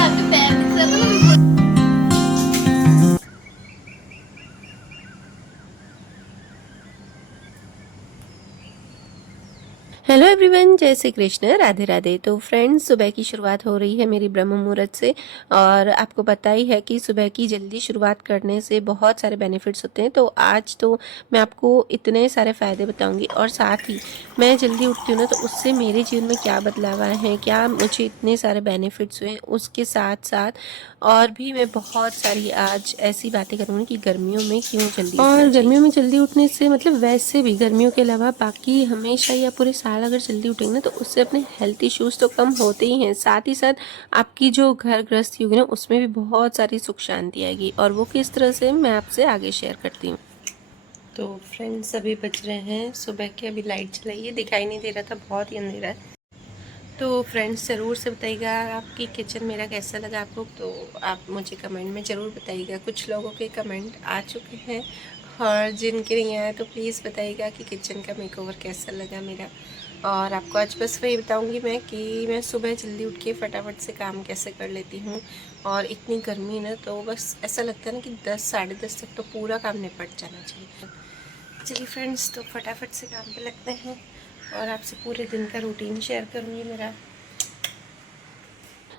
आपके पैर दिख रहा था ना बिल्कुल। हेलो एवरीवन, जय श्री कृष्ण, राधे राधे। तो फ्रेंड्स, सुबह की शुरुआत हो रही है मेरी ब्रह्म मुहूर्त से। और आपको पता ही है कि सुबह की जल्दी शुरुआत करने से बहुत सारे बेनिफिट्स होते हैं। तो आज तो मैं आपको इतने सारे फ़ायदे बताऊंगी, और साथ ही मैं जल्दी उठती हूँ ना, तो उससे मेरे जीवन में क्या बदलाव आए हैं, क्या मुझे इतने सारे बेनिफिट्स हुए हैं, उसके साथ साथ और भी मैं बहुत सारी आज ऐसी बातें करूँगी कि गर्मियों में क्यों जल्दी उठना चाहिए। और गर्मियों में जल्दी उठने से मतलब वैसे भी गर्मियों के अलावा बाकी हमेशा या पूरे साल अगर जल्दी उठेंगे ना, तो उससे अपने हेल्थ इश्यूज़ तो कम होते ही हैं, साथ ही साथ आपकी जो घर गृहस्थी होगी ना, उसमें भी बहुत सारी सुख शांति आएगी। और वो किस तरह से, मैं आपसे आगे शेयर करती हूँ। तो फ्रेंड्स, अभी बज रहे हैं सुबह के, अभी लाइट चलाई है, दिखाई नहीं दे रहा था, बहुत ही अंधेरा है। तो फ्रेंड्स, ज़रूर से बताइएगा आपकी किचन मेरा कैसा लगा आपको। तो आप मुझे कमेंट में ज़रूर बताइएगा। कुछ लोगों के कमेंट आ चुके हैं, और जिनके नहीं आए तो प्लीज़ बताइएगा कि किचन का मेकओवर कैसा लगा मेरा। और आपको आज बस वही बताऊंगी मैं कि मैं सुबह जल्दी उठ के फटाफट से काम कैसे कर लेती हूँ। और इतनी गर्मी ना, तो बस ऐसा लगता है ना कि 10 साढ़े 10 तक तो पूरा काम निपट जाना चाहिए। चलिए फ्रेंड्स, तो फटाफट से काम पे लगते हैं, और आपसे पूरे दिन का रूटीन शेयर करूँगी मेरा।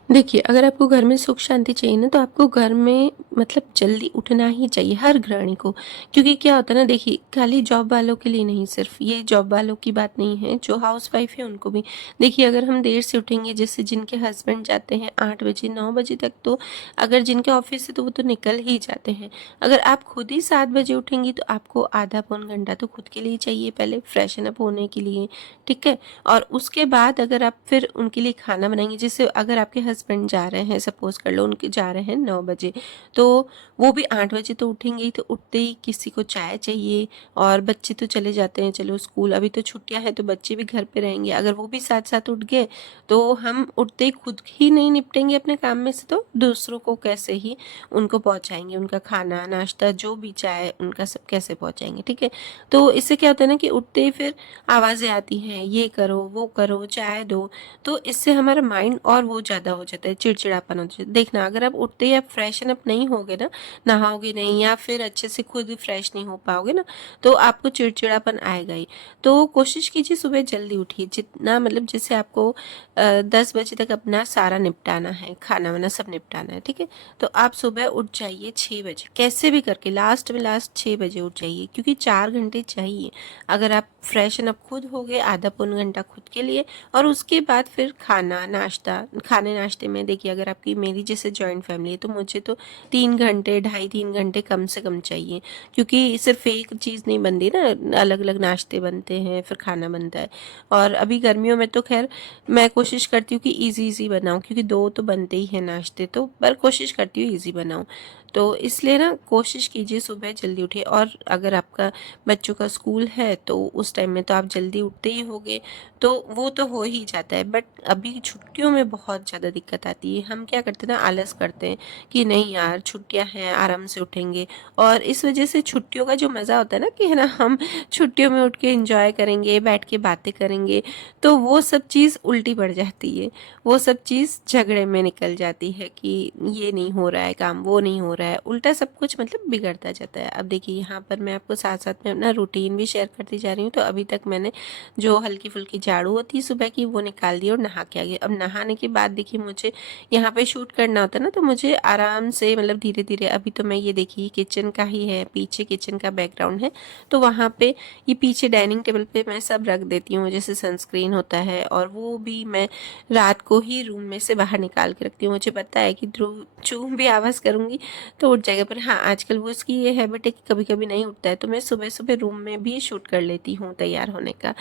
देखिए, अगर आपको घर में सुख शांति चाहिए ना, तो आपको घर में मतलब जल्दी उठना ही चाहिए हर गृहिणी को। क्योंकि क्या होता है ना, देखिए, खाली जॉब वालों के लिए नहीं, सिर्फ ये जॉब वालों की बात नहीं है, जो हाउस वाइफ है उनको भी। देखिए, अगर हम देर से उठेंगे, जैसे जिनके हस्बैंड जाते हैं 8 बजे 9 बजे तक, तो अगर जिनके ऑफिस है तो वो तो निकल ही जाते हैं। अगर आप खुद ही 7 बजे उठेंगी, तो आपको आधा पौन घंटा तो खुद के लिए चाहिए, पहले फ्रेशन अप होने के लिए, ठीक है। और उसके बाद अगर आप फिर उनके लिए खाना बनाएंगे, जैसे अगर आपके हस्बैंड जा रहे हैं, सपोज कर लो उनके जा रहे हैं 9 बजे, तो वो भी 8 बजे तो उठेंगे ही। तो उठते ही किसी को चाय चाहिए, और बच्चे तो चले जाते हैं चलो स्कूल, अभी तो छुट्टियां हैं तो बच्चे भी घर पे रहेंगे। अगर वो भी साथ साथ उठ गए, तो हम उठते ही खुद ही नहीं निपटेंगे अपने काम में से, तो दूसरों को कैसे ही उनको पहुंचाएंगे, उनका खाना नाश्ता जो भी चाहे उनका सब कैसे पहुंचाएंगे, ठीक है। तो इससे क्या होता है ना कि उठते ही फिर आवाज़ें आती हैं, ये करो वो करो चाय दो। तो इससे हमारा माइंड और वो ज़्यादा हो जाता है, चिड़चिड़ापन हो जाता है। देखना, अगर आप उठते ही आप फ्रेशन अप नहीं होगे ना, नहाओगे नहीं, या फिर अच्छे से खुद फ्रेश नहीं हो पाओगे ना, तो आपको चिड़चिड़ापन आएगा ही। तो कोशिश कीजिए सुबह जल्दी उठिए, जितना मतलब जैसे आपको 10 बजे तक अपना सारा निपटाना है, खाना वाना सब निपटाना है, ठीक है। तो आप सुबह उठ जाइए 6 बजे, कैसे भी करके लास्ट में लास्ट 6 बजे उठ जाइए, क्योंकि 4 घंटे चाहिए। अगर आप फ्रेशन अप खुद हो गए, आधा पौन घंटा खुद के लिए, और उसके बाद फिर खाना नाश्ता। खाने नाश्ते में देखिए, अगर आपकी मेरी जैसे जॉइंट फैमिली है, तो मुझे तो 3 घंटे, ढाई 3 घंटे कम से कम चाहिए, क्योंकि सिर्फ एक चीज़ नहीं बनती ना, अलग अलग नाश्ते बनते हैं, फिर खाना बनता है। और अभी गर्मियों में तो खैर मैं कोशिश करती हूँ कि ईजी ईजी बनाऊँ, क्योंकि 2 तो बनते ही हैं नाश्ते, तो पर कोशिश करती हूँ ईजी बनाऊँ। तो इसलिए ना कोशिश कीजिए सुबह जल्दी उठिए। और अगर आपका बच्चों का स्कूल है, तो उस टाइम में तो आप जल्दी उठते ही होगे, तो वो तो हो ही जाता है। बट अभी छुट्टियों में बहुत ज़्यादा दिक्कत आती है। हम क्या करते हैं ना, आलस करते हैं कि नहीं यार छुट्टियां हैं, आराम से उठेंगे। और इस वजह से छुट्टियों का जो मज़ा होता है ना, कि है ना, हम छुट्टियों में उठ के एंजॉय करेंगे, बैठ के बातें करेंगे, तो वो सब चीज़ उल्टी पड़ जाती है। वो सब चीज़ झगड़े में निकल जाती है कि ये नहीं हो रहा है काम, वो नहीं हो रहा है, उल्टा सब कुछ मतलब बिगड़ता जाता है। अब देखिए, यहाँ पर मैं आपको साथ साथ में अपना रूटीन भी शेयर करती जा रही हूँ। तो अभी तक मैंने जो हल्की फुल्की झाड़ू होती है सुबह की, वो निकाल दी और नहा के आ गई। अब नहाने के बाद देखिए, मुझे यहाँ पे शूट करना होता है ना, तो मुझे आराम से मतलब धीरे धीरे, अभी तो मैं ये देखिए किचन का ही है, पीछे किचन का बैकग्राउंड है, तो वहाँ पे ये पीछे डाइनिंग टेबल पे मैं सब रख देती हूँ, जैसे सनस्क्रीन होता है, और वो भी मैं रात को ही रूम में से बाहर निकाल के रखती हूँ। मुझे पता है कि ध्रुव चूँ भी आवाज़ करूँगी तो उठ जाएगा, पर हाँ, आजकल वो उसकी ये हैबिट है कि कभी कभी नहीं उठता है, तो मैं सुबह सुबह रूम में भी शूट कर लेती हूँ तैयार होने का।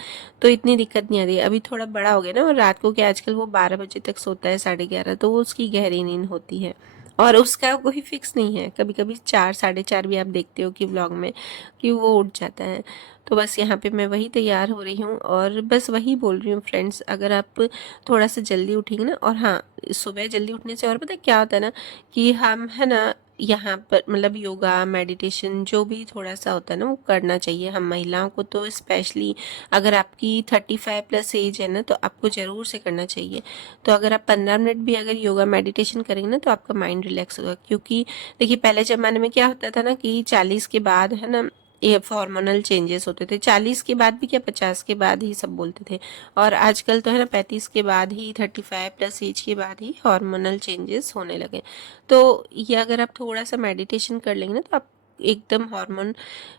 तो इतनी दिक्कत नहीं आ रही है। अभी थोड़ा बड़ा हो गया ना, और रात को क्या आजकल वो 12 बजे तक सोता है, 11:30, तो वो उसकी गहरी नींद होती है, और उसका कोई फिक्स नहीं है। कभी कभी 4 साढ़े 4 भी आप देखते हो कि व्लॉग में कि वो उठ जाता है। तो बस यहाँ पे मैं वही तैयार हो रही हूँ, और बस वही बोल रही हूँ फ्रेंड्स, अगर आप थोड़ा सा जल्दी उठेंगे ना, और हाँ, सुबह जल्दी उठने से और पता है क्या होता है ना, कि हम है ना यहाँ पर मतलब योगा मेडिटेशन जो भी थोड़ा सा होता है ना वो करना चाहिए हम महिलाओं को, तो स्पेशली अगर आपकी 35 प्लस एज है ना तो आपको ज़रूर से करना चाहिए। तो अगर आप 15 मिनट भी अगर योगा मेडिटेशन करेंगे ना तो आपका माइंड रिलैक्स होगा, क्योंकि देखिए पहले ज़माने में क्या होता था ना कि 40 के बाद है ना ये हार्मोनल चेंजेस होते थे, 40 के बाद भी क्या 50 के बाद ही सब बोलते थे, और आजकल तो है ना 35 के बाद ही 35 प्लस एज के बाद ही हार्मोनल चेंजेस होने लगे। तो ये अगर आप थोड़ा सा मेडिटेशन कर लेंगे ना तो आप एकदम हार्मोन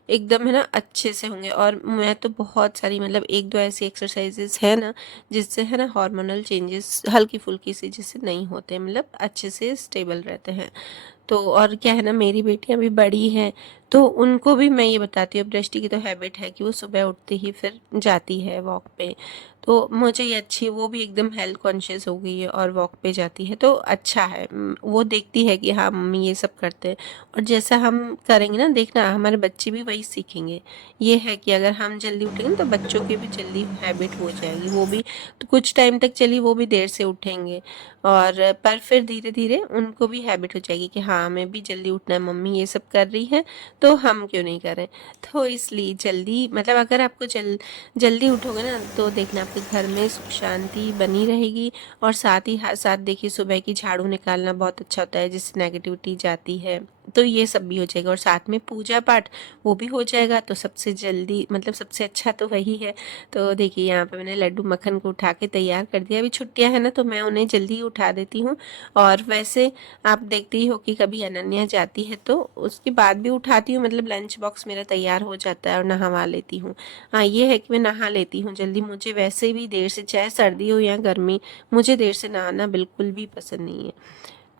एकदम है ना अच्छे से होंगे। और मैं तो बहुत सारी मतलब एक दो ऐसी एक्सरसाइजेस है ना जिससे है ना हार्मोनल चेंजेस हल्की फुल्की सी जिससे नहीं होते, मतलब अच्छे से स्टेबल रहते हैं। तो और क्या है ना मेरी बेटियां भी बड़ी हैं तो उनको भी मैं ये बताती हूँ। अब दृष्टि की तो हैबिट है कि वो सुबह उठते ही फिर जाती है वॉक पे, तो मुझे ये अच्छी, वो भी एकदम हेल्थ कॉन्शियस हो गई है और वॉक पे जाती है तो अच्छा है। वो देखती है कि हाँ मम्मी ये सब करते हैं, और जैसा हम करेंगे ना देखना हमारे बच्चे भी वही सीखेंगे। ये है कि अगर हम जल्दी उठेंगे तो बच्चों की भी जल्दी हैबिट हो जाएगी, वो भी तो कुछ टाइम तक चली वो भी देर से उठेंगे, और पर फिर धीरे धीरे उनको भी हैबिट हो जाएगी कि हाँ हमें भी जल्दी उठना है, मम्मी ये सब कर रही है तो हम क्यों नहीं करें। तो इसलिए जल्दी मतलब अगर आपको जल्दी उठोगे ना तो देखना आपके घर में सुख शांति बनी रहेगी। और साथ ही साथ देखिए सुबह की झाड़ू निकालना बहुत अच्छा होता है जिससे नेगेटिविटी जाती है, तो ये सब भी हो जाएगा। और साथ में पूजा पाठ वो भी हो जाएगा, तो सबसे जल्दी मतलब सबसे अच्छा तो वही है। तो देखिए यहाँ पे मैंने लड्डू मक्खन को उठा के तैयार कर दिया। अभी छुट्टियां हैं ना तो मैं उन्हें जल्दी ही उठा देती हूँ। और वैसे आप देखते ही हो कि कभी अनन्या जाती है तो उसके बाद भी उठाती हूँ, मतलब लंच बॉक्स मेरा तैयार हो जाता है और नहवा लेती हूँ। हाँ ये है कि मैं नहा लेती हूँ जल्दी, मुझे वैसे भी देर से चाहे सर्दी हो या गर्मी मुझे देर से नहाना बिल्कुल भी पसंद नहीं है।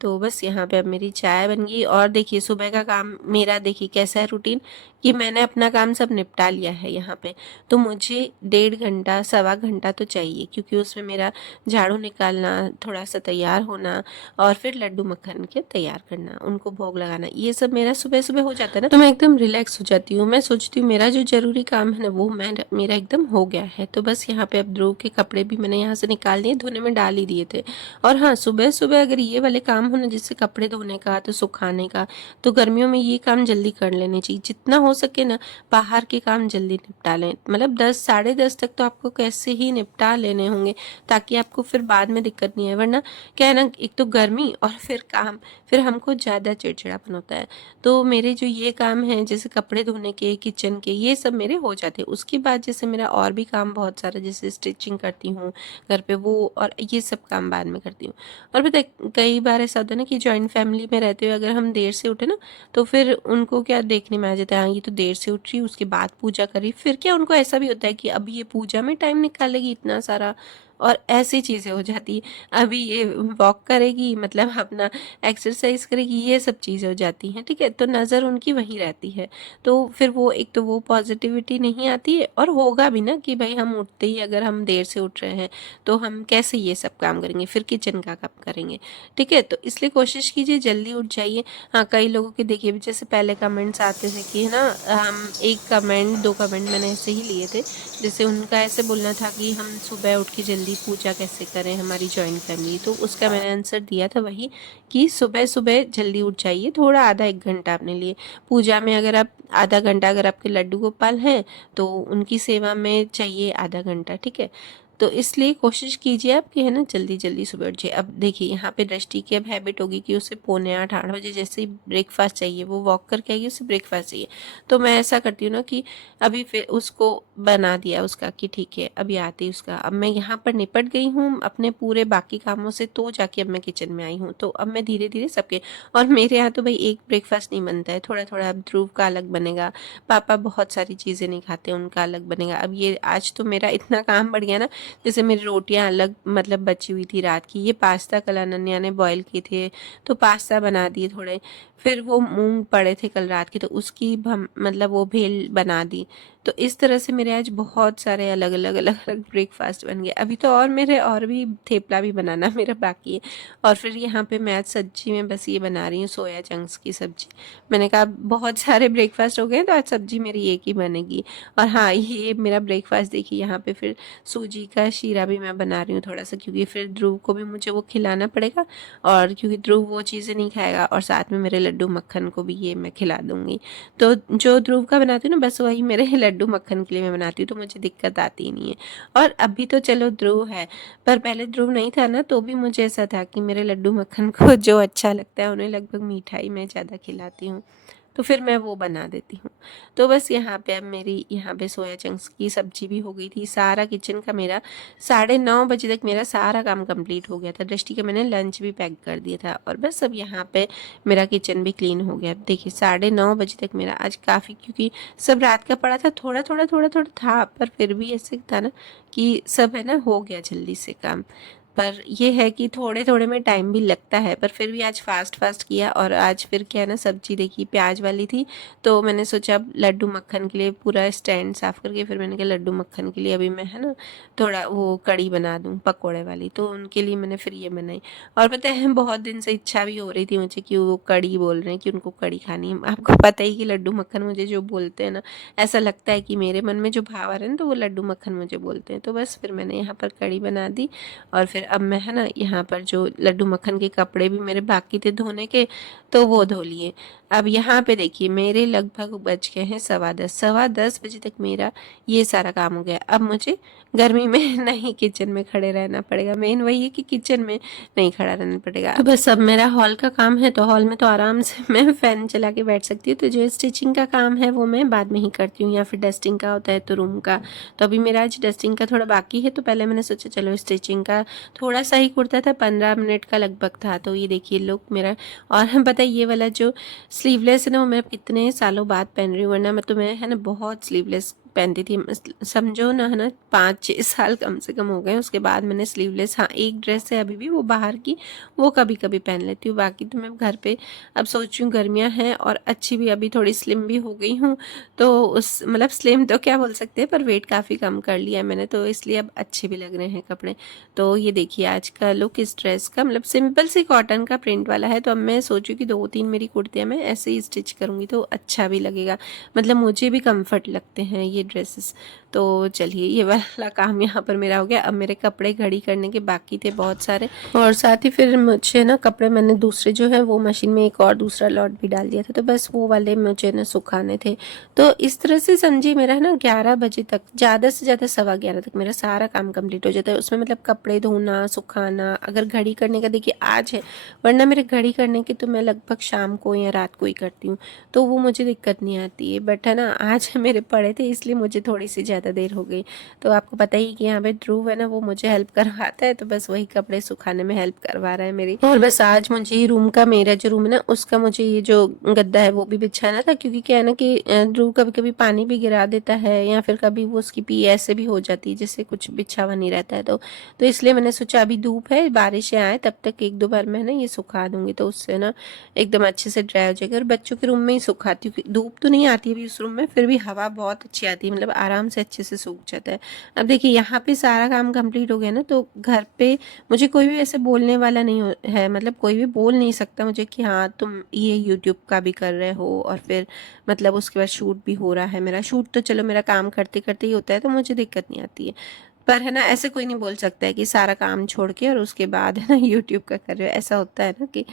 तो बस यहाँ पे अब मेरी चाय बन गई। और देखिए सुबह का काम मेरा देखिए कैसा है रूटीन कि मैंने अपना काम सब निपटा लिया है यहाँ पे, तो मुझे 1.5 घंटा 1.25 घंटा तो चाहिए, क्योंकि उसमें मेरा झाड़ू निकालना, थोड़ा सा तैयार होना, और फिर लड्डू मक्खन के तैयार करना, उनको भोग लगाना, ये सब मेरा सुबह सुबह हो जाता है ना तो मैं एकदम रिलैक्स हो जाती हूँ। मैं सोचती हूँ मेरा जो जरूरी काम है ना वो मेरा एकदम हो गया है। तो बस यहाँ पे अब ध्रुव के कपड़े भी मैंने यहाँ से निकाल दिए, धोने में डाल ही दिए थे। और हाँ सुबह सुबह अगर ये वाले काम हो ना जैसे कपड़े धोने का तो सुखाने का, तो गर्मियों में ये काम जल्दी कर लेने चाहिए, जितना हो सके ना बाहर के काम जल्दी निपटा लें, मतलब 10 10:30 तक तो आपको कैसे ही निपटा लेने होंगे ताकि आपको फिर बाद में दिक्कत नहीं है। वरना क्या है ना एक तो गर्मी और फिर काम, फिर हमको ज़्यादा चिड़चिड़ापन होता है। तो मेरे जो ये काम हैं जैसे कपड़े धोने के, किचन के, ये सब मेरे हो जाते हैं। उसके बाद जैसे मेरा और भी काम बहुत सारा, जैसे स्टिचिंग करती हूँ घर पे वो, और ये सब काम बाद में करती हूँ। और पता है कई बार ऐसा होता है ना कि जॉइंट फैमिली में रहते हुए अगर हम देर से उठे ना तो फिर उनको क्या देखने में आ जाता है, हाँ ये तो देर से उठ रही, उसके बाद पूजा करी, फिर क्या उनको ऐसा भी होता है कि अभी ये पूजा में टाइम निकालेगी इतना सारा, और ऐसी चीज़ें हो जाती है। अभी ये वॉक करेगी मतलब अपना एक्सरसाइज करेगी, ये सब चीज़ें हो जाती हैं, ठीक है। तो नज़र उनकी वहीं रहती है, तो फिर वो एक तो वो पॉजिटिविटी नहीं आती है, और होगा भी ना कि भाई हम उठते ही अगर हम देर से उठ रहे हैं तो हम कैसे ये सब काम करेंगे, फिर किचन का काम करेंगे, ठीक है। तो इसलिए कोशिश कीजिए जल्दी उठ जाइए। हाँ कई लोगों के देखिए जैसे पहले कमेंट्स आते थे कि है ना हम एक कमेंट 2 कमेंट मैंने ऐसे ही लिए थे, जैसे उनका ऐसे बोलना था कि हम सुबह उठ के जल्दी पूजा कैसे करें हमारी जॉइंट फैमिली, तो उसका मैंने आंसर दिया था वही कि सुबह सुबह जल्दी उठ जाइए, थोड़ा आधा 1 घंटा अपने लिए पूजा में, अगर आप आधा घंटा, अगर आपके लड्डू गोपाल हैं तो उनकी सेवा में चाहिए आधा घंटा, ठीक है। तो इसलिए कोशिश कीजिए आप कि है ना जल्दी जल्दी सुबह उठ जाइए। अब देखिए यहाँ पे दृष्टि की अब हैबिट होगी कि उसे 7:45 8 बजे जैसे ही ब्रेकफास्ट चाहिए, वो वॉक करके आएगी उसे ब्रेकफास्ट चाहिए। तो मैं ऐसा करती हूँ ना कि अभी फिर उसको बना दिया उसका कि ठीक है अभी आती उसका, अब मैं यहाँ पर निपट गई हूँ अपने पूरे बाकी कामों से, तो जाके अब मैं किचन में आई हूँ, तो अब मैं धीरे धीरे सबके, और मेरे यहाँ तो भाई एक ब्रेकफास्ट नहीं बनता है, थोड़ा थोड़ा। अब ध्रुव का अलग बनेगा, पापा बहुत सारी चीज़ें नहीं खाते, उनका अलग बनेगा। अब ये आज तो मेरा इतना काम बढ़ गया ना, जैसे मेरी रोटियां अलग मतलब बची हुई थी रात की, ये पास्ता कल अनन्या ने बॉईल किए थे तो पास्ता बना दिए थोड़े, फिर वो मूंग पड़े थे कल रात के तो उसकी मतलब वो भेल बना दी, तो इस तरह से मेरे आज बहुत सारे अलग अलग अलग अलग ब्रेकफास्ट बन गए। अभी तो और मेरे और भी थेपला भी बनाना मेरा बाकी है। और फिर यहाँ पे मैं आज सब्जी में बस ये बना रही हूँ सोया चंक्स की सब्जी। मैंने कहा बहुत सारे ब्रेकफास्ट हो गए तो आज सब्जी मेरी एक ही बनेगी। और हाँ, ये मेरा ब्रेकफास्ट देखिए, यहाँ पे फिर सूजी का शीरा भी मैं बना रही हूँ थोड़ा सा, क्योंकि फिर ध्रुव को भी मुझे वो खिलाना पड़ेगा। और क्योंकि ध्रुव वो चीज़ें नहीं खाएगा, और साथ में मेरे लड्डू मक्खन को भी ये मैं खिला दूँगी। तो जो ध्रुव का बनाती हूँ ना, बस वही मेरे लड्डू मक्खन के लिए मैं बनाती हूँ, तो मुझे दिक्कत आती ही नहीं है। और अभी तो चलो ध्रुव है, पर पहले ध्रुव नहीं था ना, तो भी मुझे ऐसा था कि मेरे लड्डू मक्खन को जो अच्छा लगता है, उन्हें लगभग मिठाई मैं ज़्यादा खिलाती हूँ, तो फिर मैं वो बना देती हूँ। तो बस यहाँ पे अब मेरी यहाँ पे सोया चंक्स की सब्जी भी हो गई थी। सारा किचन का मेरा 9:30 तक मेरा सारा काम कंप्लीट हो गया था। दृष्टि का मैंने लंच भी पैक कर दिया था, और बस अब यहाँ पे मेरा किचन भी क्लीन हो गया। देखिए 9:30 तक मेरा आज काफ़ी, क्योंकि सब रात का पड़ा था, थोड़ा थोड़ा थोड़ा थोड़ा था, पर फिर भी ऐसे था ना कि सब है ना हो गया जल्दी से काम। पर ये है कि थोड़े थोड़े में टाइम भी लगता है, पर फिर भी आज फास्ट फास्ट किया। और आज फिर क्या है ना, सब्जी देखी प्याज वाली थी, तो मैंने सोचा अब लड्डू मक्खन के लिए पूरा स्टैंड साफ़ करके फिर मैंने कहा लड्डू मक्खन के लिए अभी मैं है ना थोड़ा वो कड़ी बना दूँ पकोड़े वाली, तो उनके लिए मैंने फिर ये बनाई। और पता है बहुत दिन से इच्छा भी हो रही थी मुझे कि वो कड़ी बोल रहे हैं कि उनको कड़ी खानी है। आपको पता ही कि लड्डू मक्खन मुझे जो बोलते हैं ना, ऐसा लगता है कि मेरे मन में जो भाव आ रहे हैं, तो वो लड्डू मक्खन मुझे बोलते हैं। तो बस फिर मैंने यहाँ पर कड़ी बना दी। और फिर अब मैं है ना यहाँ पर जो लड्डू मक्खन के कपड़े भी मेरे बाकी थे धोने के, तो वो धो लिए। अब यहाँ पे देखिए मेरे लगभग बज गए हैं 10:15, 10:15 बजे तक मेरा ये सारा काम हो गया। अब मुझे गर्मी में नहीं किचन में खड़े रहना पड़ेगा। मेन वही है कि किचन में नहीं खड़ा रहना पड़ेगा। तो बस अब मेरा हॉल का काम है, तो हॉल में तो आराम से मैं फ़ैन चला के बैठ सकती हूँ। तो जो स्टिचिंग का काम है वो मैं बाद में ही करती हूँ, या फिर डस्टिंग का होता है तो रूम का। तो अभी मेरा आज डस्टिंग का थोड़ा बाकी है, तो पहले मैंने सोचा चलो स्टिचिंग का थोड़ा सा ही कुर्ता था, 15 मिनट का लगभग था। तो ये देखिए लुक मेरा। और हम पता है ये वाला जो स्लीवलेस है ना, वो मैं कितने सालों बाद पहन रही हूँ, वरना मैं तो मैं है ना बहुत स्लीवलेस पहनती थी। समझो ना है ना 5-6 साल कम से कम हो गए, उसके बाद मैंने स्लीवलेस, हाँ एक ड्रेस है अभी भी वो बाहर की, वो कभी कभी पहन लेती हूँ। बाकी तो मैं घर पे अब सोच रही हूँ, गर्मियाँ हैं और अच्छी भी, अभी थोड़ी स्लिम भी हो गई हूँ, तो उस मतलब स्लिम तो क्या बोल सकते हैं, पर वेट काफ़ी कम कर लिया है मैंने, तो इसलिए अब अच्छे भी लग रहे हैं कपड़े। तो ये देखिए आज का लुक इस ड्रेस का, मतलब सिंपल सी कॉटन का प्रिंट वाला है। तो अब मैं सोचूं कि 2-3 मेरी कुर्तियाँ मैं ऐसे ही स्टिच करूँगी तो अच्छा भी लगेगा, मतलब मुझे भी कंफर्ट लगते हैं ये ड्रेसेस। तो चलिए ये वाला काम यहाँ पर मेरा हो गया। अब मेरे कपड़े घड़ी करने के बाकी थे बहुत सारे, और साथ ही फिर मुझे ना कपड़े मैंने दूसरे जो है वो मशीन में एक और दूसरा लॉट भी डाल दिया था, तो बस वो वाले मुझे ना सुखाने थे। तो इस तरह से समझिए मेरा है ना 11 बजे तक, ज़्यादा से ज़्यादा 11:15 तक मेरा सारा काम कंप्लीट हो जाता है। उसमें मतलब कपड़े धोना, सुखाना, अगर घड़ी करने का देखिए आज है, वरना मेरे घड़ी करने की तो मैं लगभग शाम को या रात को ही करती हूँ, तो वो मुझे दिक्कत नहीं आती है। बट है ना आज मेरे पड़े थे, इसलिए मुझे थोड़ी सी ज़्यादा देर हो गई। तो आपको पता ही कि यहाँ पे ध्रुव है ना, वो मुझे हेल्प करवाता है, तो बस वही कपड़े सुखाने में हेल्प करवा रहा है मेरी। और बस आज मुझे ही रूम का, मेरा जो रूम है ना उसका, मुझे ये जो गद्दा है वो भी बिछाना था, क्योंकि क्या है ना कि ध्रुव कभी कभी पानी भी गिरा देता है, या फिर कभी वो उसकी पी ऐसे भी हो जाती है जिससे कुछ बिछा हुआ नहीं रहता है। तो इसलिए मैंने सोचा अभी धूप है, बारिशें आए तब तक 1-2 बार मैं ना ये सुखा दूंगी, तो उससे ना एकदम अच्छे से ड्राई हो जाएगा। और बच्चों के रूम में ही सुखाती हूँ, धूप तो नहीं आती है अभी उस रूम में, फिर भी हवा बहुत अच्छी आती है, मतलब आराम से अच्छे से सूख जाता है। अब देखिए यहाँ पे सारा काम कंप्लीट हो गया ना, तो घर पे मुझे कोई भी ऐसे बोलने वाला नहीं है, मतलब कोई भी बोल नहीं सकता मुझे कि हाँ तुम ये यूट्यूब का भी कर रहे हो, और फिर मतलब उसके बाद शूट भी हो रहा है। मेरा शूट तो चलो मेरा काम करते करते ही होता है, तो मुझे दिक्कत नहीं आती है, पर है ना ऐसे कोई नहीं बोल सकता है कि सारा काम छोड़ के और उसके बाद है ना यूट्यूब का कर रहे हो। ऐसा होता है ना कि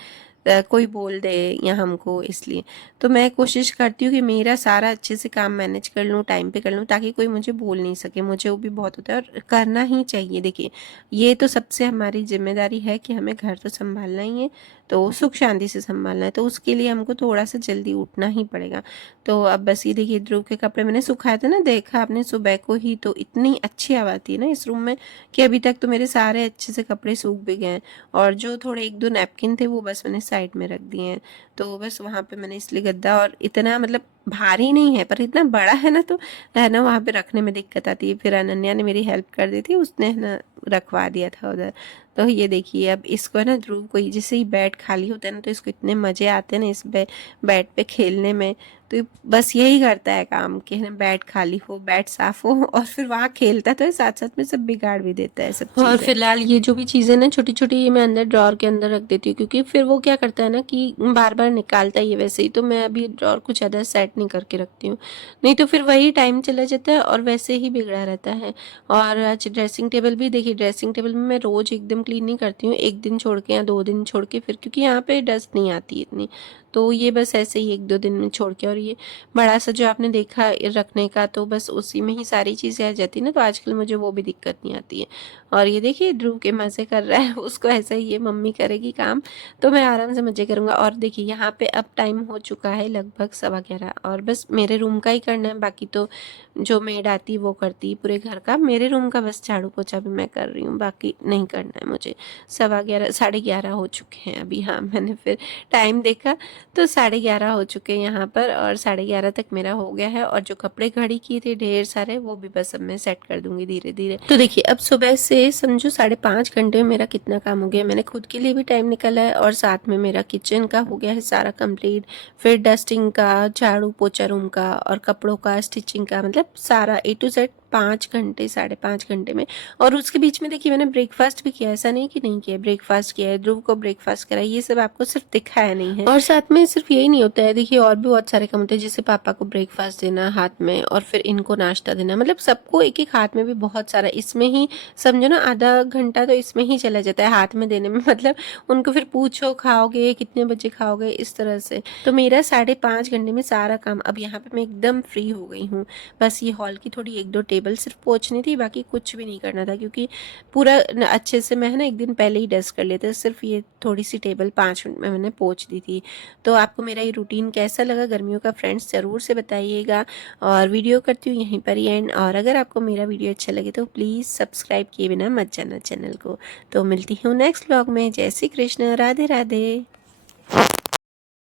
कोई बोल दे या हमको, इसलिए तो मैं कोशिश करती हूँ कि मेरा सारा अच्छे से काम मैनेज कर लूँ, टाइम पे कर लूँ, ताकि कोई मुझे बोल नहीं सके। मुझे वो भी बहुत होता है और करना ही चाहिए। देखिए ये तो सबसे हमारी जिम्मेदारी है कि हमें घर तो संभालना ही है, तो सुख शांति से संभालना है, तो उसके लिए हमको थोड़ा सा जल्दी उठना ही पड़ेगा। तो अब बस ये देखिए ध्रुव के कपड़े मैंने सुखाए थे ना, देखा आपने सुबह को ही, तो इतनी अच्छी हवा थी ना इस रूम में कि अभी तक तो मेरे सारे अच्छे से कपड़े सूख भी गए हैं। और जो थोड़े 1-2 नैपकिन थे वो बस मैंने साइड में रख दिए हैं। तो बस वहाँ पे मैंने इसलिए गद्दा, और इतना मतलब भारी नहीं है पर इतना बड़ा है ना, तो है ना वहाँ पे रखने में दिक्कत आती है। फिर अनन्या ने मेरी हेल्प कर दी थी, उसने है ना रखवा दिया था उधर। तो ये देखिए अब इसको है ना ध्रुव को, जैसे ही बेड खाली होता है ना, तो इसको इतने मज़े आते हैं ना इस बेड पे खेलने में, तो बस यही करता है काम कि है ना, बेड खाली हो, बेड साफ हो, और फिर वहाँ खेलता तो है, साथ साथ में सब बिगाड़ भी देता है सब और चीज़ें। फिलहाल ये जो भी चीज़ें ना छोटी छोटी, ये मैं अंदर ड्रॉर के अंदर रख देती हूँ, क्योंकि फिर वो क्या करता है ना कि बार बार निकालता ही है वैसे ही, तो मैं अभी ड्रॉर कुछ ज़्यादा सेट नहीं करके रखती हूँ, नहीं तो फिर वही टाइम चला जाता है और वैसे ही बिगड़ा रहता है। और आज ड्रेसिंग टेबल भी देखिए, ड्रेसिंग टेबल में मैं रोज़ एकदम क्लीन नहीं करती हूँ, एक दिन छोड़ के या 2 दिन छोड़ के, फिर क्योंकि यहाँ पे डस्ट नहीं आती इतनी, तो ये बस ऐसे ही 1-2 दिन में छोड़ के। और ये बड़ा सा जो आपने देखा रखने का, तो बस उसी में ही सारी चीज़ें आ जाती है ना, तो आजकल मुझे वो भी दिक्कत नहीं आती है। और ये देखिए ध्रुव के मज़े कर रहा है, उसको ऐसा ही ये मम्मी करेगी काम तो मैं आराम से मज़े करूँगा। और देखिए यहाँ पे अब टाइम हो चुका है लगभग 11:15, और बस मेरे रूम का ही करना है, बाकी तो जो मेड आती वो करती पूरे घर का। मेरे रूम का बस झाड़ू पोछा भी मैं कर रही हूँ, बाकी नहीं करना है मुझे। 11:15 11:30 हो चुके हैं अभी। हाँ, मैंने फिर टाइम देखा तो 11:30 हो चुके हैं यहाँ पर, और 11:30 तक मेरा हो गया है। और जो कपड़े घड़ी किए थे ढेर सारे, वो भी बस अब मैं सेट कर दूंगी धीरे धीरे। तो देखिए अब सुबह से समझो 5.5 घंटे में मेरा कितना काम हो गया। मैंने खुद के लिए भी टाइम निकाला है, और साथ में मेरा किचन का हो गया है सारा कंप्लीट, फिर डस्टिंग का, झाड़ू पोछा रूम का, और कपड़ों का, स्टिचिंग का, मतलब सारा A to Z 5 घंटे, 5.5 घंटे में। और उसके बीच में देखिए मैंने ब्रेकफास्ट भी किया, ऐसा नहीं कि नहीं किया, ब्रेकफास्ट किया है, ध्रुव को ब्रेकफास्ट कराया, ये सब आपको सिर्फ दिखाया नहीं है। और साथ में सिर्फ यही नहीं होता है, देखिए और भी बहुत सारे काम होते हैं, जैसे पापा को ब्रेकफास्ट देना हाथ में, और फिर इनको नाश्ता देना, मतलब सबको एक एक हाथ में भी बहुत सारा, इसमें ही समझो ना आधा घंटा तो इसमें ही चला जाता है हाथ में देने में। मतलब उनको फिर पूछो खाओगे कितने बजे खाओगे, इस तरह से। तो मेरा 5.5 घंटे में सारा काम, अब यहाँ पे मैं एकदम फ्री हो गई हूँ। बस ये हॉल की थोड़ी 1-2 टेबल सिर्फ पोंछनी थी, बाकी कुछ भी नहीं करना था, क्योंकि पूरा अच्छे से मैं है ना एक दिन पहले ही डस्ट कर लेते, सिर्फ ये थोड़ी सी टेबल 5 मिनट में मैंने पोंछ दी थी। तो आपको मेरा ये रूटीन कैसा लगा गर्मियों का फ्रेंड्स, ज़रूर से बताइएगा। और वीडियो करती हूँ यहीं पर ही एंड। और अगर आपको मेरा वीडियो अच्छा लगे तो प्लीज़ सब्सक्राइब किए बिना मत जाना चैनल को। तो मिलती हूँ नेक्स्ट व्लॉग में। जय श्री कृष्ण, राधे राधे।